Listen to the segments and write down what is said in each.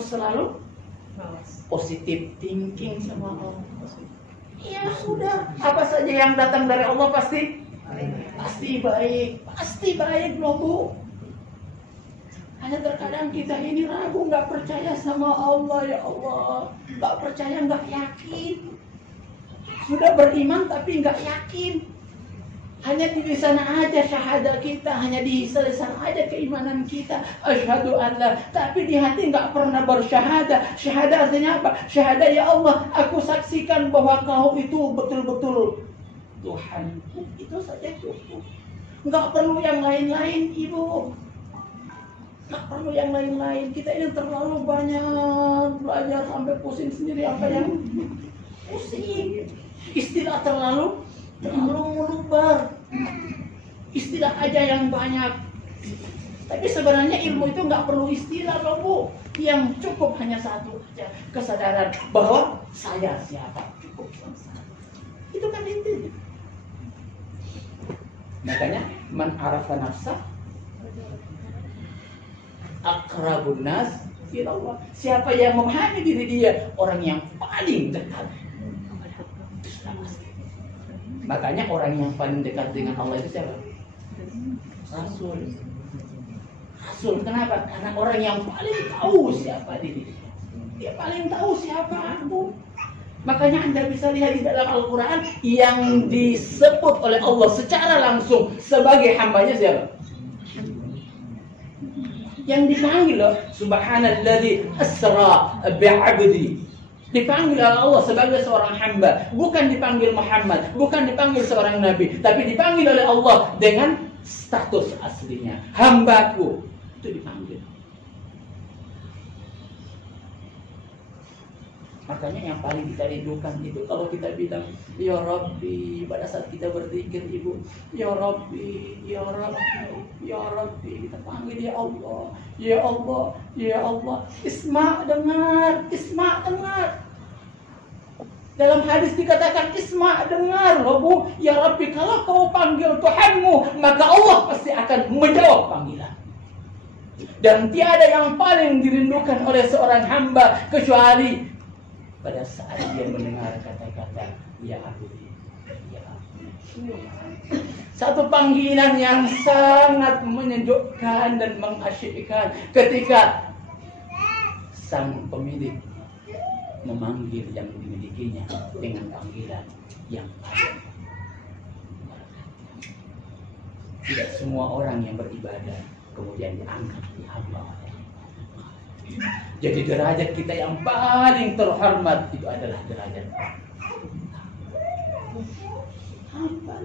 harus selalu positif thinking sama Allah. Ya sudah, apa saja yang datang dari Allah pasti baik loh Bu. Hanya terkadang kita ini ragu, nggak percaya sama Allah, ya Allah, nggak percaya, nggak yakin. Sudah beriman tapi nggak yakin. Hanya di sana aja syahadat kita, hanya di sana aja keimanan kita. Asyhadu an la, tapi di hati nggak pernah bersyahadat. Syahadat artinya apa? Syahadat, ya Allah, aku saksikan bahwa Kau itu betul-betul Tuhanku. Itu saja cukup. Nggak perlu yang lain-lain, Ibu. Nggak perlu yang lain-lain. Kita ini terlalu banyak belajar sampai pusing sendiri. Apa yang pusing? Istilah terlalu meluber, istilah aja yang banyak. Tapi sebenarnya ilmu itu nggak perlu istilah loh Bu. Yang cukup hanya satu aja, kesadaran bahwa saya siapa, cukup satu. Itu kan intinya. Makanya man arafa nafsah aqrabun nas ilallah. Siapa yang memahami diri dia, orang yang paling dekat. Makanya orang yang paling dekat dengan Allah itu siapa? Rasul. Kenapa? Karena orang yang paling tahu siapa diri. Dia paling tahu siapa aku. Makanya Anda bisa lihat di dalam Al-Quran yang disebut oleh Allah secara langsung sebagai hambanya siapa? Yang dipanggil loh, Subhanalladzi asra bi'abdi. Dipanggil oleh Allah sebagai seorang hamba, bukan dipanggil Muhammad, bukan dipanggil seorang nabi, tapi dipanggil oleh Allah dengan status aslinya, hambaku. Itu dipanggil. Makanya yang paling kita rindukan itu kalau kita bilang ya Rabbi, pada saat kita berzikir Ibu, ya Rabbi, ya Rabbi, ya Rabbi, kita panggil ya Allah, ya Allah, ya Allah. Isma' dengar, Isma' dengar. Dalam hadis dikatakan Isma' dengar loh Bu, ya Rabbi, kalau kau panggil Tuhanmu, maka Allah pasti akan menjawab panggilan. Dan tiada yang paling dirindukan oleh seorang hamba kecuali pada saat dia mendengar kata-kata ya Abdi, ya Abdi. Satu panggilan yang sangat menyejukkan dan mengasyikkan ketika sang pemilik memanggil yang dimilikinya dengan panggilan yang paling. Tidak semua orang yang beribadah kemudian diangkat di hamba. Jadi derajat kita yang paling terhormat itu adalah derajat hamba.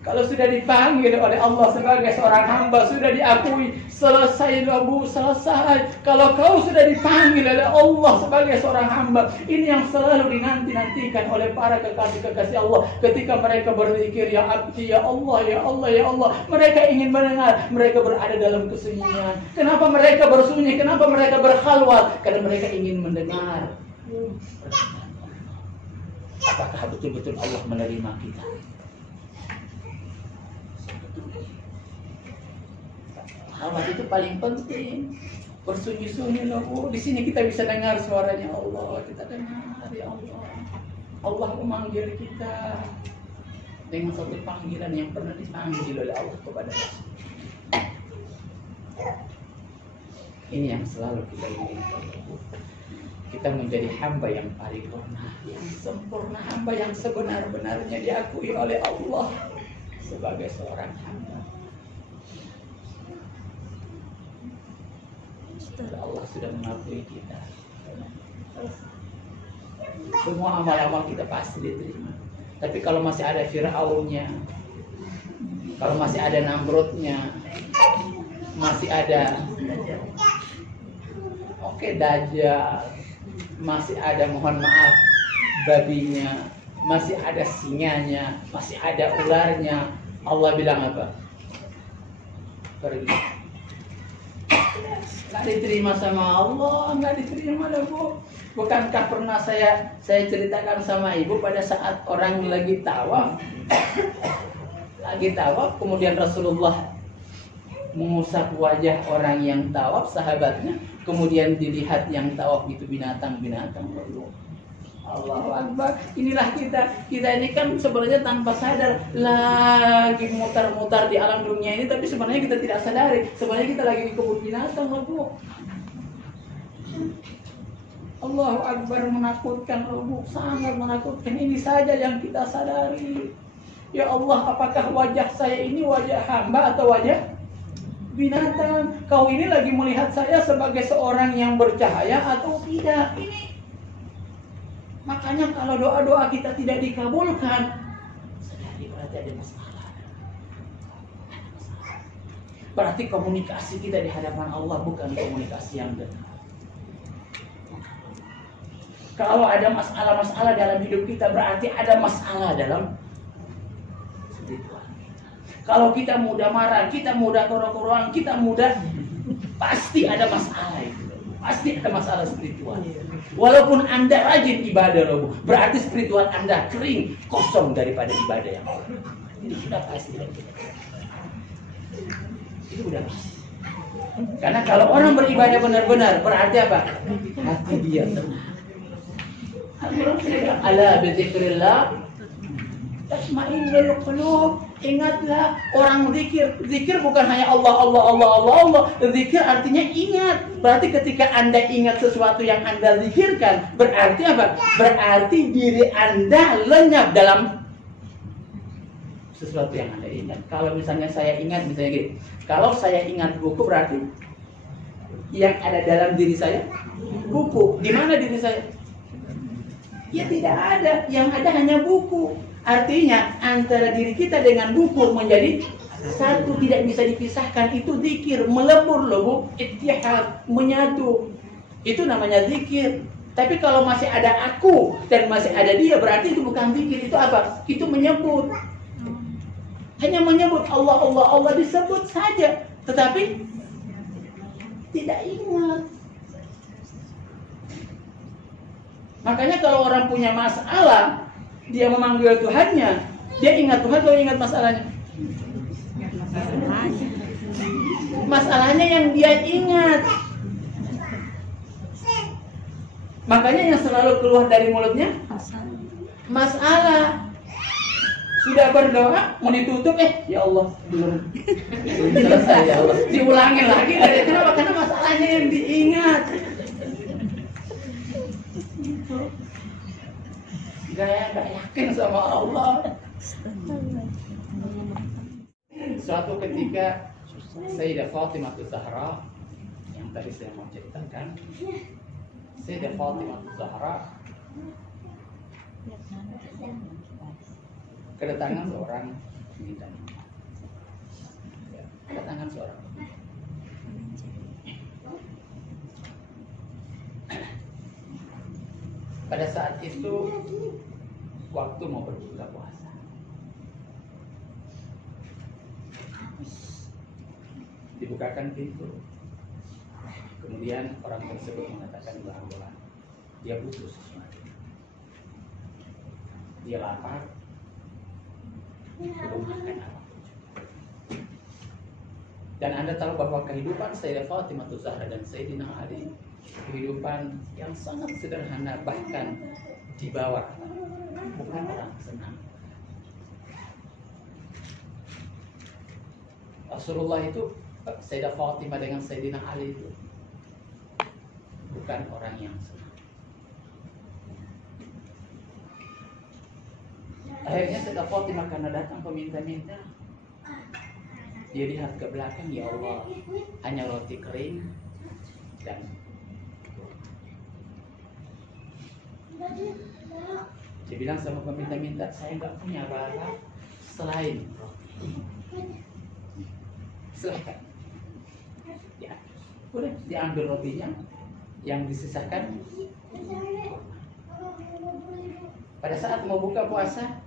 Kalau sudah dipanggil oleh Allah sebagai seorang hamba, sudah diakui, selesai Bu, selesai. Kalau kau sudah dipanggil oleh Allah sebagai seorang hamba, ini yang selalu dinanti-nantikan oleh para kekasih-kekasih Allah. Ketika mereka berzikir, ya Abdi, ya Allah, ya Allah, ya Allah. Mereka ingin mendengar, mereka berada dalam kesunyian. Kenapa mereka bersunyi? Kenapa mereka berkhalwat? Karena mereka ingin mendengar. Apakah betul-betul Allah menerima kita? Khalwat itu paling penting. Bersunyi-sunyi loh Bu. Di sini kita bisa dengar suaranya Allah. Kita dengar ya Allah. Allah memanggil kita dengan satu panggilan yang pernah dipanggil oleh Allah kepada Rasul. Ini yang selalu kita inginkan. Kita menjadi hamba yang paripurna, yang sempurna, hamba yang sebenar-benarnya diakui oleh Allah sebagai seorang hamba. Allah sudah mengakui kita. Semua amal-amal kita pasti diterima. Tapi kalau masih ada Fir'aunnya, kalau masih ada Namrudnya, masih ada Dajjal, masih ada, mohon maaf, babinya, masih ada singanya, masih ada ularnya, Allah bilang apa? Pergi. Nggak diterima sama Allah, nggak diterima lah Bu. Bukankah pernah saya ceritakan sama Ibu pada saat orang lagi tawaf, kemudian Rasulullah mengusap wajah orang yang tawaf, sahabatnya, kemudian dilihat yang tawaf itu binatang-binatang. Allahu Akbar. Inilah kita ini kan sebenarnya tanpa sadar lagi mutar-mutar di alam dunia ini, tapi sebenarnya kita tidak sadari, sebenarnya kita lagi di kebun binatang, Bu. Allahu Akbar, menakutkan, Bu, sangat menakutkan. Ini saja yang kita sadari. Ya Allah, apakah wajah saya ini wajah hamba atau wajah binatang? Kau ini lagi melihat saya sebagai seorang yang bercahaya atau tidak? Ini makanya kalau doa-doa kita tidak dikabulkan, sadari berarti ada masalah. Berarti komunikasi kita di hadapan Allah bukan komunikasi yang benar. Kalau ada masalah-masalah dalam hidup kita, berarti ada masalah dalam spiritual. Kalau kita mudah marah, kita mudah korok-korokan, kita mudah, pasti ada masalah itu. Pasti ada masalah spiritual. Walaupun Anda rajin ibadah loh, berarti spiritual Anda kering, kosong daripada ibadah yang lain. Ini sudah pasti. Itu sudah pasti. Karena kalau orang beribadah benar-benar, berarti apa? Hati dia tenang. Ala bizikrillah tatma'innul qulub. Ingatlah, orang zikir. Zikir bukan hanya Allah, Allah, Allah, Allah, Allah. Zikir artinya ingat. Berarti ketika Anda ingat sesuatu yang Anda zikirkan, berarti apa? Berarti diri Anda lenyap dalam sesuatu yang Anda ingat. Kalau misalnya saya ingat, misalnya gini, kalau saya ingat buku, berarti yang ada dalam diri saya buku. Di mana diri saya? Ya tidak ada. Yang ada hanya buku. Artinya antara diri kita dengan buku menjadi satu, tidak bisa dipisahkan. Itu zikir, melebur loh, Bu. Ittihad, menyatu. Itu namanya zikir. Tapi kalau masih ada aku dan masih ada dia, berarti itu bukan zikir. Itu apa? Itu menyebut. Hanya menyebut Allah, Allah, Allah, disebut saja, tetapi tidak ingat. Makanya kalau orang punya masalah, dia memanggil Tuhannya, dia ingat Tuhan atau ingat masalahnya? Masalahnya yang dia ingat. Makanya yang selalu keluar dari mulutnya masalah. Sudah berdoa, mau ditutup, ya Allah, belum selesai, ya Allah. Diulangin lagi, kenapa? Karena masalahnya yang diingat. Gak yakin sama Allah. Suatu ketika Sayyidah Fatimah Zahra, yang tadi saya mau ceritakan, Sayyidah Fatimah Zahra kedatangan seorang bidan. Kedatangan seorang. Pada saat itu waktu mau berbuka puasa. Dibukakan pintu. Kemudian orang tersebut mengatakan bahwa dia butuh sesuatu. Dia lapar, belum makan apapun. Dan Anda tahu bahwa kehidupan Sayyidah Fatimah Zahra dan Sayyidina Ali, kehidupan yang sangat sederhana, bahkan di bawah, bukan orang senang. Rasulullah itu, Sayyidah Fatimah dengan Sayyidina Ali itu bukan orang yang senang. Akhirnya Sayyidah Fatimah karena datang peminta-minta, dia lihat ke belakang, ya Allah, hanya roti kering dan dia bilang sama peminta-minta, saya nggak punya apa-apa selain roti. Silahkan. Ya, boleh diambil rotinya, yang disisakan. Pada saat mau buka puasa,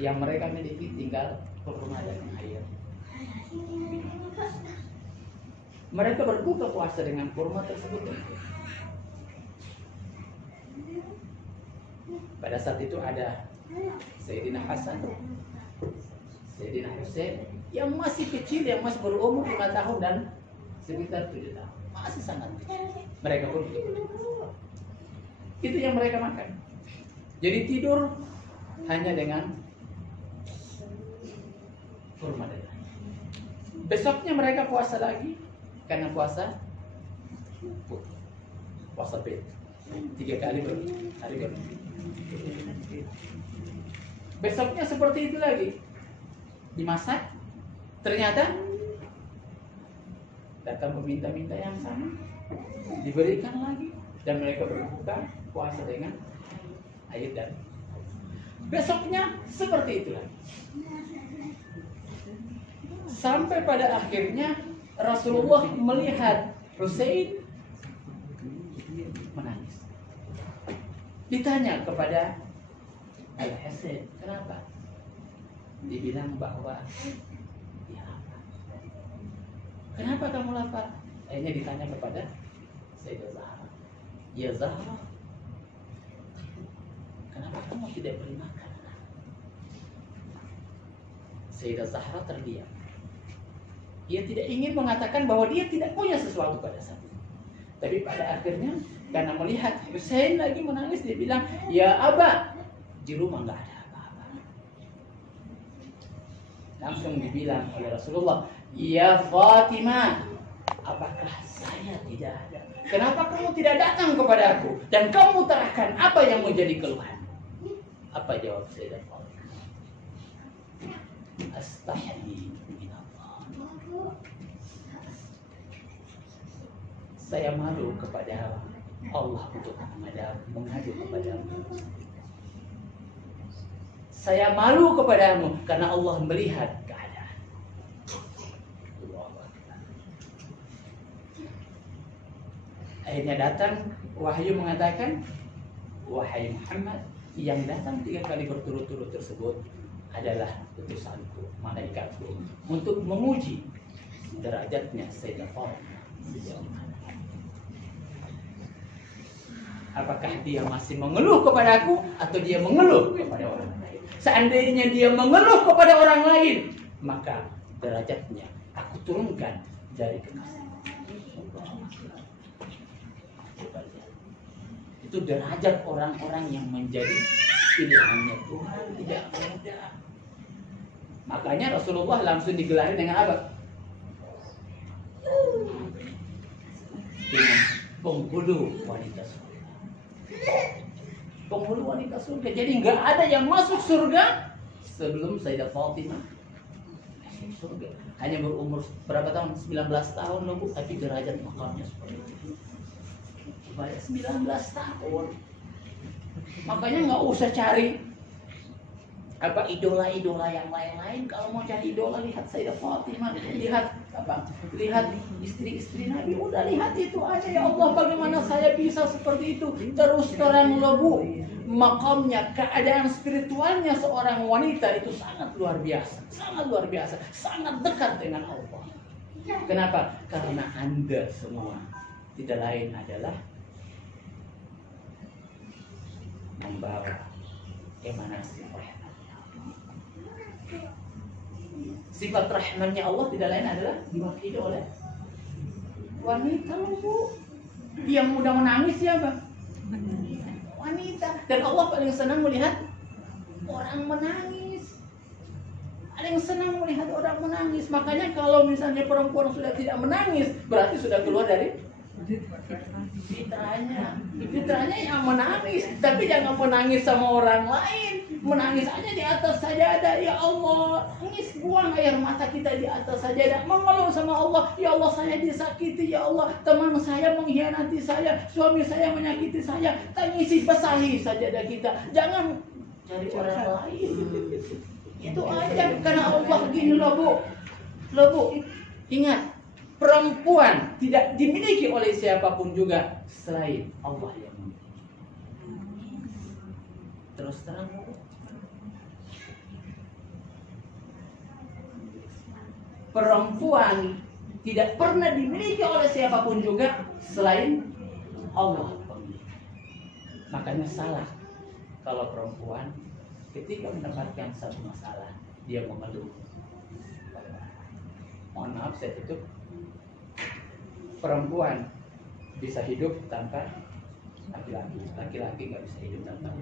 yang mereka miliki tinggal kurma dan air. Mereka berbuka puasa dengan kurma tersebut. Pada saat itu ada Sayyidina Hasan, Sayyidina Husain yang masih kecil, yang masih berumur 5 tahun dan sekitar 7 tahun, masih sangat kecil. Mereka pun itu yang mereka makan. Jadi tidur hanya dengan kurma dan air. Besoknya mereka puasa lagi karena puasa bed 3 kali hari ber. Besoknya seperti itu lagi, dimasak. Ternyata datang meminta-minta yang sama, diberikan lagi, dan mereka berbuka puasa dengan air dan besoknya seperti itu lagi. Sampai pada akhirnya Rasulullah melihat Husain menangis. Ditanya kepada Al-Husain, kenapa? Dibilang bahwa dia lapar. Kenapa kamu lapar? Akhirnya ditanya kepada Sayyidah Zahra, ya Zahra, kenapa kamu tidak beri makan? Sayyidah Zahra terdiam. Dia tidak ingin mengatakan bahwa dia tidak punya sesuatu pada saat itu. Tapi pada akhirnya karena melihat Husain lagi menangis, dia bilang, ya Aba, di rumah nggak ada apa-apa. Langsung dibilang oleh Rasulullah, ya Fatimah, apakah saya tidak ada? Kenapa kamu tidak datang kepada aku dan kamu utarakan apa yang menjadi keluhan? Apa jawab Sayyidah Fatimah? Astahyi minallah. Saya malu kepada Allah untuk mengadu kepadamu. Saya malu kepadamu karena Allah melihat keadaan. Akhirnya datang wahyu mengatakan, wahai Muhammad, yang datang 3 kali berturut-turut tersebut adalah utusanku, malaikatku, untuk menguji derajatnya Sayyidah Fatimah. Apakah dia masih mengeluh kepada aku atau dia mengeluh kepada orang lain? Seandainya dia mengeluh kepada orang lain, maka derajatnya aku turunkan dari kekasih. Itu derajat orang-orang yang menjadi pilihannya Tuhan tidak mudah. Makanya Rasulullah langsung digelari dengan apa? Dengan penghulu wanita surga. Penghulu wanita surga. Jadi nggak ada yang masuk surga sebelum Sayyidah Fatimah masuk surga. Hanya berumur berapa tahun? 19 tahun loh Bu, tapi derajat makamnya seperti itu. Banyak 19 tahun. Makanya nggak usah cari apa idola-idola yang lain-lain. Kalau mau cari idola, lihat Sayyidah Fatimah, lihat apa? Lihat istri-istri Nabi. Udah lihat itu aja. Ya Allah, bagaimana saya bisa seperti itu? Terus terang loh Bu, makamnya, keadaan spiritualnya seorang wanita itu sangat luar biasa, sangat luar biasa, sangat dekat dengan Allah. Kenapa? Karena Anda semua tidak lain adalah membawa emanasi rahmat. Sifat rahmannya Allah tidak lain adalah diwakili oleh wanita loh Bu. Yang mudah menangis siapa? Wanita. Dan Allah paling senang melihat orang menangis. Paling senang melihat orang menangis. Makanya kalau misalnya perempuan sudah tidak menangis, berarti sudah keluar dari fitrahnya. Fitrahnya yang menangis, tapi jangan menangis sama orang lain. Menangis aja di atas sajadah. Ya Allah, nangis, buang air mata kita di atas sajadah, mengeluh sama Allah. Ya Allah, saya disakiti. Ya Allah, teman saya mengkhianati saya, suami saya menyakiti saya. Tangisi, basahi sajadah kita. Jangan cari orang lain. Itu aja. Karena Allah gini loh Bu. Loh Bu, ingat, perempuan tidak dimiliki oleh siapapun juga selain Allah yang memiliki. Terus terang, perempuan tidak pernah dimiliki oleh siapapun juga selain Allah pemilik. Makanya salah kalau perempuan ketika mendapatkan satu masalah dia mengeluh. Mohon maaf saya tutup. Perempuan bisa hidup tanpa laki-laki, laki-laki nggak bisa hidup tanpa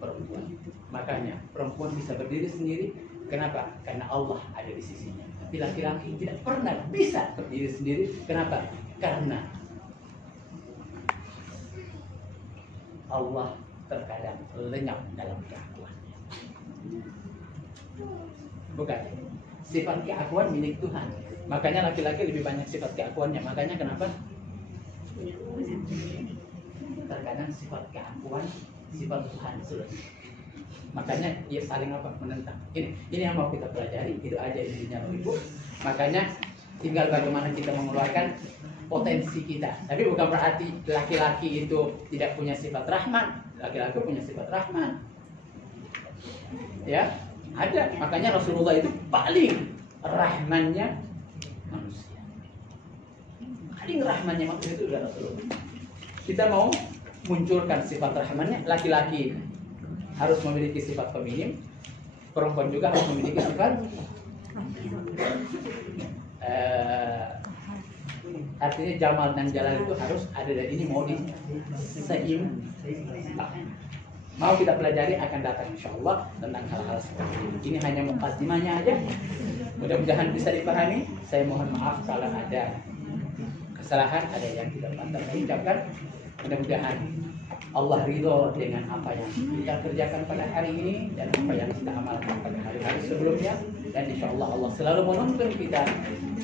perempuan. Makanya perempuan bisa berdiri sendiri. Kenapa? Karena Allah ada di sisinya. Tapi laki-laki tidak pernah bisa berdiri sendiri. Kenapa? Karena Allah terkadang lenyap dalam keakuannya. Bukan. Sifat keakuan milik Tuhan. Makanya laki-laki lebih banyak sifat keakuannya. Makanya kenapa? Terkadang sifat keakuan, sifat Tuhan sudah. Makanya ia saling apa? Menentang. Ini yang mau kita pelajari. Itu aja intinya, Ibu. Makanya tinggal bagaimana kita mengeluarkan potensi kita. Tapi bukan berarti laki-laki itu tidak punya sifat Rahman. Laki-laki punya sifat Rahman. Ya, ada. Makanya Rasulullah itu paling rahmannya manusia. Paling rahmannya manusia itu adalah Rasulullah. Kita mau munculkan sifat rahmannya, laki-laki harus memiliki sifat feminim, perempuan juga harus memiliki sifat artinya Jamal dan Jalal itu harus ada, dan ini mau diseimbangkan. Mau kita pelajari akan datang insyaallah tentang hal-hal seperti ini. Ini hanya mukadimahnya aja. Mudah-mudahan bisa dipahami. Saya mohon maaf kalau ada kesalahan, ada yang tidak pantas saya ucapkan. Mudah-mudahan Allah ridho dengan apa yang kita kerjakan pada hari ini dan apa yang kita amalkan pada hari-hari sebelumnya, dan insyaallah Allah selalu menuntun kita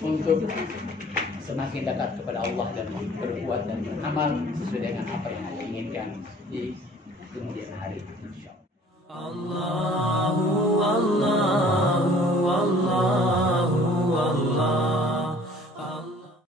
untuk semakin dekat kepada Allah dan berbuat dan beramal sesuai dengan apa yang Allah inginkan di kemudian hari insyaallah.